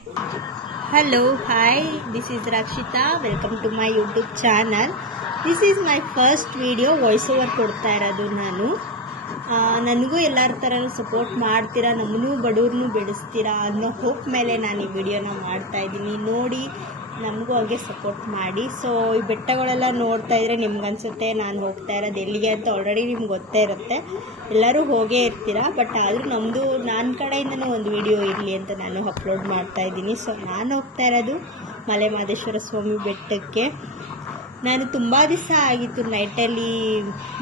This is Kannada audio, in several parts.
Hello, hi, this is Rakshita. Welcome to my YouTube channel. This is my first video voice over ಕೊಡ್ತಾ ಇರೋದು ನಾನು. ನನಗೂ ಎಲ್ಲರ ಥರನೂ ಸಪೋರ್ಟ್ ಮಾಡ್ತೀರಾ, ನಮ್ಮನ್ನೂ ಬಡವ್ರನ್ನೂ ಬೆಳೆಸ್ತೀರಾ ಅನ್ನೋ ಹೋಪ್ ಮೇಲೆ ನಾನು ಈ ವಿಡಿಯೋನ ಮಾಡ್ತಾಯಿದ್ದೀನಿ. ನೋಡಿ ನಮಗೂ ಹಾಗೆ ಸಪೋರ್ಟ್ ಮಾಡಿ. ಸೊ ಈ ಬೆಟ್ಟಗಳೆಲ್ಲ ನೋಡ್ತಾ ಇದ್ರೆ ನಿಮ್ಗೆ ಅನಿಸುತ್ತೆ ನಾನು ಹೋಗ್ತಾ ಇರೋದು ಎಲ್ಲಿಗೆ ಅಂತ ಆಲ್ರೆಡಿ ನಿಮ್ಗೆ ಗೊತ್ತೇ ಇರುತ್ತೆ, ಎಲ್ಲರೂ ಹೋಗೇ ಇರ್ತೀರಾ. ಬಟ್ ಆದರೂ ನಮ್ಮದು ನನ್ನ ಕಡೆಯಿಂದನೂ ಒಂದು ವಿಡಿಯೋ ಇರಲಿ ಅಂತ ನಾನು ಅಪ್ಲೋಡ್ ಮಾಡ್ತಾಯಿದ್ದೀನಿ. ಸೊ ನಾನು ಹೋಗ್ತಾ ಇರೋದು ಮಲೆ ಮಹದೇಶ್ವರ ಸ್ವಾಮಿ ಬೆಟ್ಟಕ್ಕೆ. ನಾನು ತುಂಬ ದಿವಸ ಆಗಿತ್ತು ನೈಟಲ್ಲಿ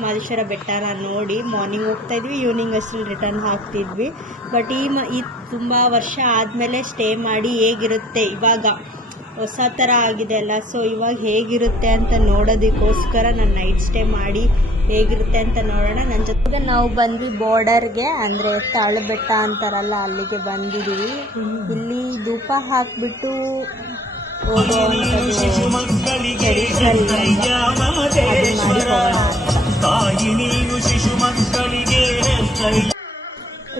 ಮಹದೇಶ್ವರ ಬೆಟ್ಟನ ನೋಡಿ. ಮಾರ್ನಿಂಗ್ ಹೋಗ್ತಾಯಿದ್ವಿ, ಈವ್ನಿಂಗ್ ಅಷ್ಟು ರಿಟರ್ನ್ ಹಾಕ್ತಿದ್ವಿ. ಬಟ್ ಈ ತುಂಬ ವರ್ಷ ಆದಮೇಲೆ ಸ್ಟೇ ಮಾಡಿ ಹೇಗಿರುತ್ತೆ, ಇವಾಗ ಹೊಸ ಥರ ಆಗಿದೆ ಅಲ್ಲ, ಸೊ ಇವಾಗ ಹೇಗಿರುತ್ತೆ ಅಂತ ನೋಡೋದಕ್ಕೋಸ್ಕರ ನಾನು ನೈಟ್ ಸ್ಟೇ ಮಾಡಿ ಹೇಗಿರುತ್ತೆ ಅಂತ ನೋಡೋಣ. ನನ್ನ ಜೊತೆಗೆ ನಾವು ಬಂದ್ವಿ ಬಾರ್ಡರ್ಗೆ, ಅಂದರೆ ತಾಳಬೆಟ್ಟ ಅಂತಾರಲ್ಲ ಅಲ್ಲಿಗೆ ಬಂದಿದ್ದೀವಿ. ಇಲ್ಲಿ ಧೂಪ ಹಾಕಿಬಿಟ್ಟು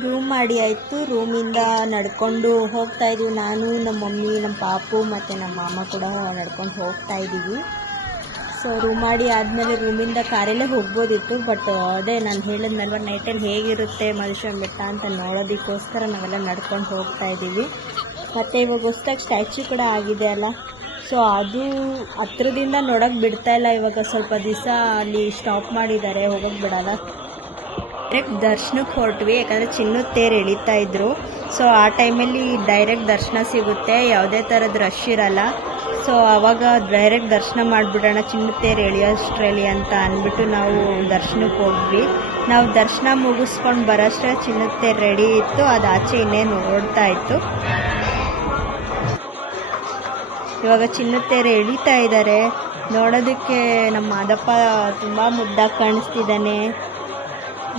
ರೂಮ್ ಮಾಡಿ ಆಯಿತು. ರೂಮಿಂದ ನಡ್ಕೊಂಡು ಹೋಗ್ತಾ ಇದೀವಿ. ನಾನು, ನಮ್ಮ ಮಮ್ಮಿ, ನಮ್ಮ ಪಾಪು ಮತ್ತು ನಮ್ಮ ಮಾಮ ಕೂಡ ನಡ್ಕೊಂಡು ಹೋಗ್ತಾ ಇದ್ದೀವಿ. ಸೊ ರೂಮ್ ಮಾಡಿ ಆದಮೇಲೆ ರೂಮಿಂದ ಕಾರಲ್ಲೇ ಹೋಗ್ಬೋದಿತ್ತು, ಬಟ್ ಅದೇ ನಾನು ಹೇಳಿದ್ನಲ್ವ ನೈಟಲ್ಲಿ ಹೇಗಿರುತ್ತೆ ಮಹದೇಶ್ವರ ಬೆಟ್ಟ ಅಂತ ನೋಡೋದಕ್ಕೋಸ್ಕರ ನಾವೆಲ್ಲ ನಡ್ಕೊಂಡು ಹೋಗ್ತಾ ಇದ್ದೀವಿ. ಮತ್ತು ಇವಾಗ ಹೊಸ್ದಾಗಿ ಸ್ಟ್ಯಾಚ್ಯೂ ಕೂಡ ಆಗಿದೆ ಅಲ್ಲ, ಸೊ ಅದು ಹತ್ರದಿಂದ ನೋಡೋಕ್ಕೆ ಬಿಡ್ತಾಯಿಲ್ಲ. ಇವಾಗ ಸ್ವಲ್ಪ ದಿವಸ ಅಲ್ಲಿ ಸ್ಟಾಪ್ ಮಾಡಿದ್ದಾರೆ, ಹೋಗೋಕ್ಕೆ ಬಿಡೋಲ್ಲ. ಡೈರೆಕ್ಟ್ ದರ್ಶನಕ್ಕೆ ಹೊರಟ್ವಿ, ಯಾಕಂದರೆ ಚಿನ್ನದ ತೇರು ಎಳಿತಾ ಇದ್ರು. ಸೊ ಆ ಟೈಮಲ್ಲಿ ಡೈರೆಕ್ಟ್ ದರ್ಶನ ಸಿಗುತ್ತೆ, ಯಾವುದೇ ಥರದ ರಶ್ ಇರಲ್ಲ. ಸೊ ಆವಾಗ ಡೈರೆಕ್ಟ್ ದರ್ಶನ ಮಾಡಿಬಿಡೋಣ ಚಿನ್ನದ ತೇರು ಎಳಿಯೋಷ್ಟ್ರಲ್ಲಿ ಅಂತ ಅಂದ್ಬಿಟ್ಟು ನಾವು ದರ್ಶನಕ್ಕೆ ಹೋದ್ವಿ. ನಾವು ದರ್ಶನ ಮುಗಿಸ್ಕೊಂಡು ಬರೋಷ್ಟೇ ಚಿನ್ನದ ತೇರು ರೆಡಿ ಇತ್ತು, ಅದು ಆಚೆ ಇನ್ನೇನು ಓಡ್ತಾ ಇತ್ತು. ಇವಾಗ ಚಿನ್ನದ ತೇರು ಎಳಿತಾ ಇದ್ದಾರೆ. ನೋಡೋದಕ್ಕೆ ನಮ್ಮ ಮಾದಪ್ಪ ತುಂಬ ಮುದ್ದಾಗಿ ಕಾಣಿಸ್ತಿದ್ದಾನೆ.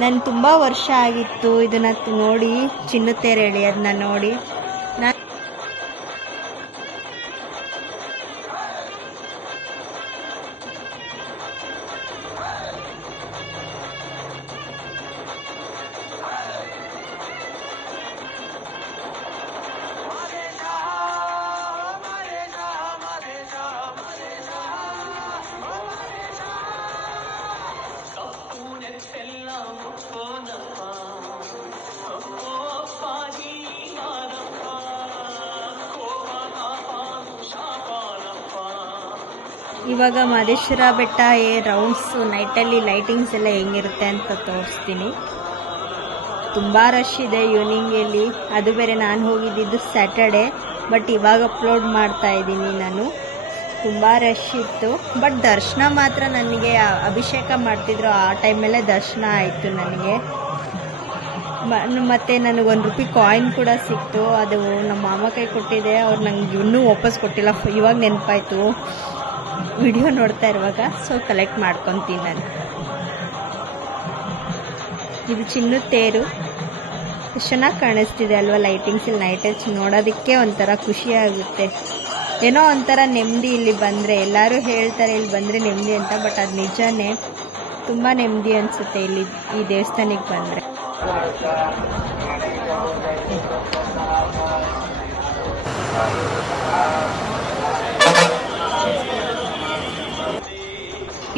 ನಾನು ತುಂಬ ವರ್ಷ ಆಗಿತ್ತು ಇದನ್ನು ನೋಡಿ, ಚಿನ್ನದ ತೇರು ಎಳೆಯೋದನ್ನ ನೋಡಿ. ಇವಾಗ ಮಹದೇಶ್ವರ ಬೆಟ್ಟ ರೌಂಡ್ಸ್ ನೈಟಲ್ಲಿ ಲೈಟಿಂಗ್ಸ್ ಎಲ್ಲ ಹೆಂಗಿರುತ್ತೆ ಅಂತ ತೋರಿಸ್ತೀನಿ. ತುಂಬ ರಶ್ ಇದೆ ಈವ್ನಿಂಗಲ್ಲಿ, ಅದು ಬೇರೆ ನಾನು ಹೋಗಿದ್ದಿದ್ದು ಸ್ಯಾಟರ್ಡೆ, ಬಟ್ ಇವಾಗ ಅಪ್ಲೋಡ್ ಮಾಡ್ತಾ ಇದ್ದೀನಿ ನಾನು. ತುಂಬ ರಶ್ ಇತ್ತು, ಬಟ್ ದರ್ಶನ ಮಾತ್ರ ನನಗೆ ಅಭಿಷೇಕ ಮಾಡ್ತಿದ್ರು ಆ ಟೈಮಲ್ಲೇ ದರ್ಶನ ಆಯಿತು ನನಗೆ. ಮತ್ತು ನನಗೊಂದು ರೂಪಾಯಿ ಕಾಯಿನ್ ಕೂಡ ಸಿಕ್ತು, ಅದು ನಮ್ಮ ಮಾಮ ಕೈ ಕೊಟ್ಟಿದ್ದೆ, ಅವ್ರು ನಂಗೆ ಇನ್ನೂ ವಾಪಸ್ ಕೊಟ್ಟಿಲ್ಲ. ಇವಾಗ ನೆನಪಾಯಿತು ವಿಡಿಯೋ ನೋಡ್ತಾ ಇರುವಾಗ, ಸೊ ಕಲೆಕ್ಟ್ ಮಾಡ್ಕೊತೀನಿ ನಾನು. ಇದು ಚಿನ್ನದ ತೇರು, ಎಷ್ಟು ಚೆನ್ನಾಗಿ ಕಾಣಿಸ್ತಿದೆ ಅಲ್ವಾ ಲೈಟಿಂಗ್ಸ್. ಇಲ್ಲಿ ನೈಟಲ್ಲಿ ನೋಡೋದಕ್ಕೆ ಒಂಥರ ಖುಷಿ ಆಗುತ್ತೆ, ಏನೋ ಒಂಥರ ನೆಮ್ಮದಿ ಇಲ್ಲಿ ಬಂದರೆ. ಎಲ್ಲರೂ ಹೇಳ್ತಾರೆ ಇಲ್ಲಿ ಬಂದರೆ ನೆಮ್ಮದಿ ಅಂತ, ಬಟ್ ಅದು ನಿಜಾನೇ, ತುಂಬ ನೆಮ್ಮದಿ ಅನಿಸುತ್ತೆ ಇಲ್ಲಿ ಈ ದೇವಸ್ಥಾನಕ್ಕೆ ಬಂದರೆ.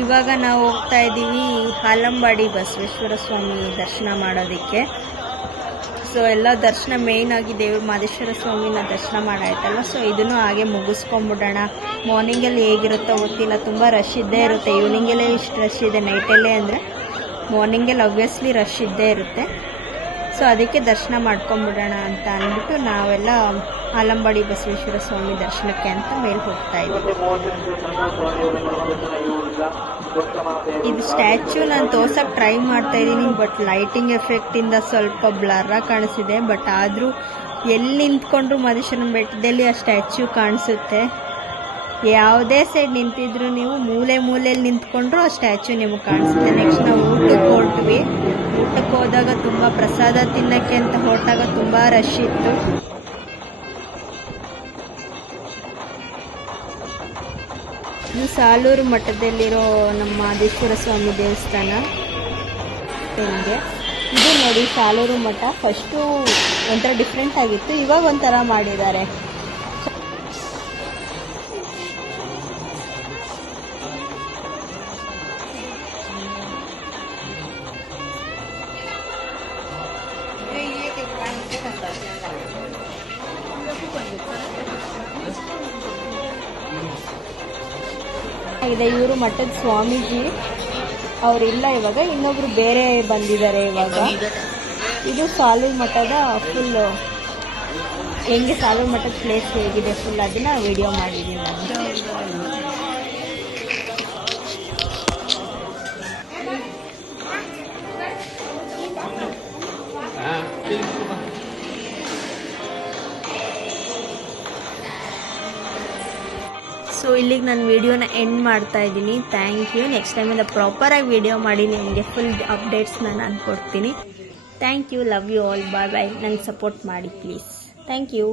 ಇವಾಗ ನಾವು ಹೋಗ್ತಾ ಇದ್ದೀವಿ ಹಾಲಂಬಾಡಿ ಬಸವೇಶ್ವರ ಸ್ವಾಮಿ ದರ್ಶನ ಮಾಡೋದಕ್ಕೆ. ಸೊ ಎಲ್ಲ ದರ್ಶನ ಮೇಯ್ನ್ ಆಗಿ ದೇವ್ರ ಮಹದೇಶ್ವರ ಸ್ವಾಮಿನ ದರ್ಶನ ಮಾಡಾಯ್ತಲ್ಲ, ಸೊ ಇದನ್ನು ಹಾಗೆ ಮುಗಿಸ್ಕೊಂಬಿಡೋಣ. ಮಾರ್ನಿಂಗಲ್ಲಿ ಹೇಗಿರುತ್ತೋ ಗೊತ್ತಿಲ್ಲ, ತುಂಬ ರಶ್ ಇದ್ದೇ ಇರುತ್ತೆ. ಈವ್ನಿಂಗಲ್ಲೇ ಇಷ್ಟು ರಶ್ ಇದೆ, ನೈಟಲ್ಲೇ ಅಂದರೆ ಮಾರ್ನಿಂಗಲ್ಲಿ ಆಬ್ವಿಯಸ್ಲಿ ರಶ್ ಇದ್ದೇ ಇರುತ್ತೆ. ಸೊ ಅದಕ್ಕೆ ದರ್ಶನ ಮಾಡ್ಕೊಂಬಿಡೋಣ ಅಂತ ಅಂದ್ಬಿಟ್ಟು ನಾವೆಲ್ಲ ಹಾಲಂಬಾಡಿ ಬಸವೇಶ್ವರ ಸ್ವಾಮಿ ದರ್ಶನಕ್ಕೆ ಅಂತ ಮೇಲೆ ಹೋಗ್ತಾ ಇದ್ದೀವಿ. ಇದು ಸ್ಟ್ಯಾಚ್ಯೂ ನಾನು ತೋರ್ಸಕ್ಕೆ ಟ್ರೈ ಮಾಡ್ತಾ ಇದ್ದೀನಿ, ಬಟ್ ಲೈಟಿಂಗ್ ಎಫೆಕ್ಟಿಂದ ಸ್ವಲ್ಪ ಬ್ಲರ್ರಾಗಿ ಕಾಣಿಸಿದೆ. ಬಟ್ ಆದರೂ ಎಲ್ಲಿ ನಿಂತ್ಕೊಂಡ್ರು ಮಹದೇಶ್ವರನ ಬೆಟ್ಟದಲ್ಲಿ ಆ ಸ್ಟ್ಯಾಚ್ಯೂ ಕಾಣಿಸುತ್ತೆ. ಯಾವುದೇ ಸೈಡ್ ನಿಂತಿದ್ರು ನೀವು ಮೂಲೆಯಲ್ಲಿ ನಿಂತ್ಕೊಂಡ್ರು ಆ ಸ್ಟ್ಯಾಚ್ಯೂ ನಿಮಗೆ ಕಾಣಿಸುತ್ತೆ. ನೆಕ್ಸ್ಟ್ ನಾವು ಊಟಕ್ಕೆ ಹೊರಟ್ವಿ. ಊಟಕ್ಕೆ ಹೋದಾಗ ತುಂಬ ಪ್ರಸಾದ ತಿನ್ನೋಕ್ಕೆ ಅಂತ ಹೊರಟಾಗ ತುಂಬ ರಶ್ ಇತ್ತು. ಇದು ಸಾಲೂರು ಮಠದಲ್ಲಿರೋ ನಮ್ಮ ಮಹದೇಶ್ವರ ಸ್ವಾಮಿ ದೇವಸ್ಥಾನ. ಇದು ನೋಡಿ ಸಾಲೂರು ಮಠ. ಫಸ್ಟು ಒಂಥರ ಡಿಫ್ರೆಂಟ್ ಆಗಿತ್ತು, ಇವಾಗ ಒಂಥರ ಮಾಡಿದ್ದಾರೆ. ಇದೆ. ಇವರು ಮಠದ ಸ್ವಾಮೀಜಿ ಅವರಿಲ್ಲ ಇವಾಗ, ಇನ್ನೊಬ್ರು ಬೇರೆ ಬಂದಿದ್ದಾರೆ ಇವಾಗ. ಇದು ಸಾಲೂರು ಮಠದ ಫುಲ್ ಹೆಂಗೆ ಸಾಲೂರು ಮಠದ ಪ್ಲೇಸ್ ಹೇಗಿದೆ ಫುಲ್ ಅದನ್ನ ವಿಡಿಯೋ ಮಾಡಿದ್ದೀನಿ ನಾನು. ಸೊ ಇಲ್ಲಿಗೆ ನಾನು ವಿಡಿಯೋನ ಎಂಡ್ ಮಾಡ್ತಾ ಇದ್ದೀನಿ. Thank you. ನೆಕ್ಸ್ಟ್ ಟೈಮಿಂದ ಪ್ರಾಪರಾಗಿ ವಿಡಿಯೋ ಮಾಡಿ ನಿಮಗೆ ಫುಲ್ ಅಪ್ಡೇಟ್ಸ್ನ ನಾನು ಕೊಡ್ತೀನಿ. Thank you. Love you all. Bye bye. ನಂಗೆ ಸಪೋರ್ಟ್ ಮಾಡಿ ಪ್ಲೀಸ್. Thank you.